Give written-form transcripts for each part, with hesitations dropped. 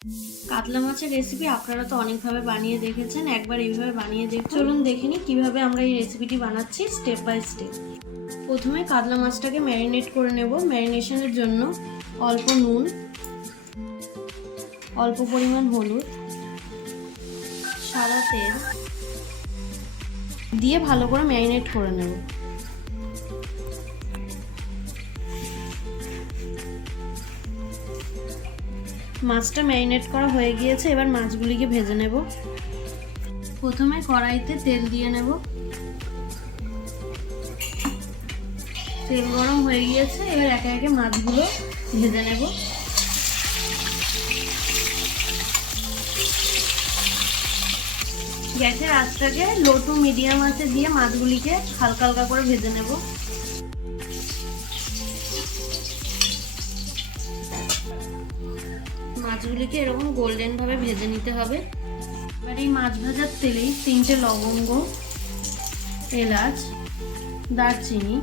কাতলা মাছের রেসিপি আপনারা তো অনেকভাবে বানিয়ে দেখেছেন, একবার এইভাবে বানিয়ে চলুন দেখে নিই কীভাবে আমরা এই রেসিপিটি বানাচ্ছি স্টেপ বাই স্টেপ। প্রথমে কাতলা মাছটাকে ম্যারিনেট করে নেব। ম্যারিনেশনের জন্য অল্প নুন, অল্প পরিমাণ হলুদ, সাদা তেল দিয়ে ভালো করে ম্যারিনেট করে নেব। মাছটা ম্যারিনেট করা হয়ে গিয়েছে, এবার মাছগুলিকে ভেজে নেব। প্রথমে কড়াইতে তেল দিয়ে নেব। তেল গরম হয়ে গিয়েছে, এবার একে একে মাছগুলো ভেজে নেব। গ্যাসের আঁচটাকে লো টু মিডিয়াম আঁচে দিয়ে মাছগুলিকে হালকা হালকা করে ভেজে নেব। মাছগুলিকে এরকম গোল্ডেন ভাবে ভেজে নিতে হবে। এবার এই মাছ ভাজার তেলেই 3টে লবঙ্গ, এলাচ, দারচিনি,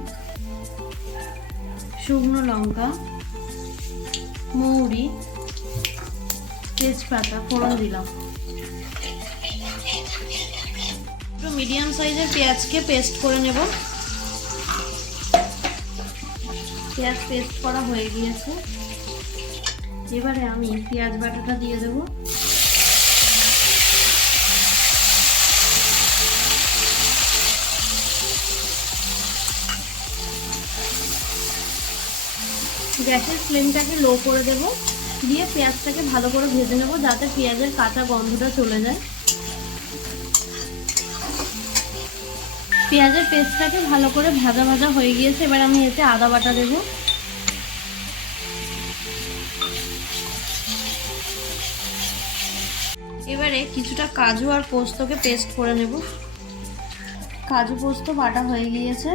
শুকনো লঙ্কা, মৌরি, তেজপাতা ফোড়ন দিলাম। একটু মিডিয়াম সাইজের পেঁয়াজকে পেস্ট করে নেব। পেঁয়াজ পেস্ট করা হয়ে গিয়েছে, এবারে আমি পেঁয়াজ বাটাটা দিয়ে দেব। গ্যাসের ফ্লেমটাকে লো করে দেব, দিয়ে পেঁয়াজটাকে ভালো করে ভেজে নেব যাতে পেঁয়াজের কাঁচা গন্ধটা চলে যায়। পেঁয়াজের পেস্টটাকে ভালো করে ভাজা ভাজা হয়ে গিয়েছে, এবার আমি এতে আদা বাটা দেব। এবারে কিছুটা কাজু আর পোস্তকে পেস্ট করে নেব। কাজু পোস্ত বাটা হয়ে গিয়েছে,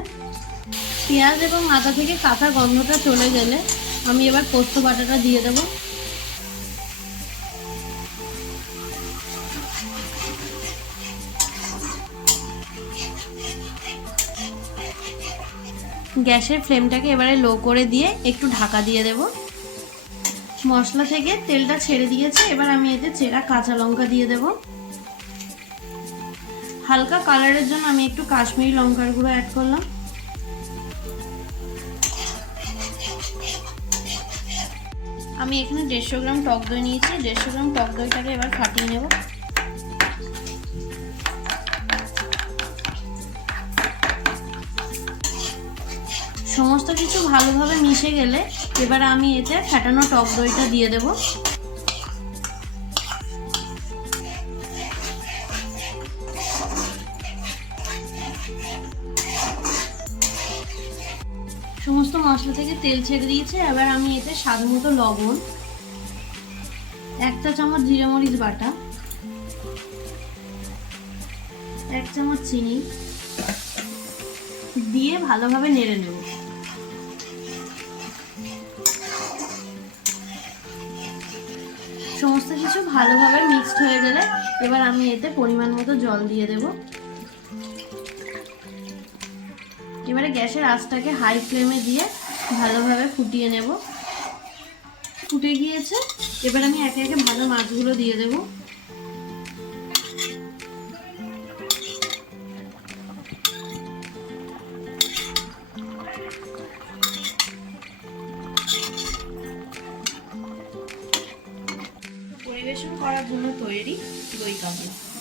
পেঁয়াজ এবং আদা থেকে কাঁচা গন্ধটা চলে গেলে আমি এবার পোস্ত বাটাটা দিয়ে দেব। গ্যাসের ফ্লেমটাকে এবারে লো করে দিয়ে একটু ঢাকা দিয়ে দেব। মশলা থেকে তেলটা ছেড়ে দিয়েছে, এবার আমি এতে চেরা কাঁচা লঙ্কা দিয়ে দেব। হালকা কালারের জন্য আমি একটু কাশ্মীরি লঙ্কার গুঁড়ো অ্যাড করলাম। আমি এখানে 150 গ্রাম টক দই নিয়েছি। 150 গ্রাম টক দইটাকে এবার ফাটিয়ে নেব। সমস্ত কিছু ভালোভাবে মিশে গেলে এবার আমি এতে ফাটানো টক দইটা দিয়ে দেব। সমস্ত মশলা থেকে তেল ছেড়ে দিয়েছে, এবার আমি এতে স্বাদ মতো লবণ, 1 চা চামচ জিরে মরিচ বাটা, 1 চামচ চিনি দিয়ে ভালোভাবে নেড়ে নেব। সমস্ত কিছু ভালোভাবে মিক্সড হয়ে গেলে এবার আমি এতে পরিমাণ মতো জল দিয়ে দেব। এবারে গ্যাসের আঁচটাকে হাই ফ্লেমে দিয়ে ভালোভাবে ফুটিয়ে নেব। ফুটে গিয়েছে, এবার আমি একে একে ভালো মাছগুলো দিয়ে দেব। পরিবেশন করার জন্য তৈরি দই কাতলা।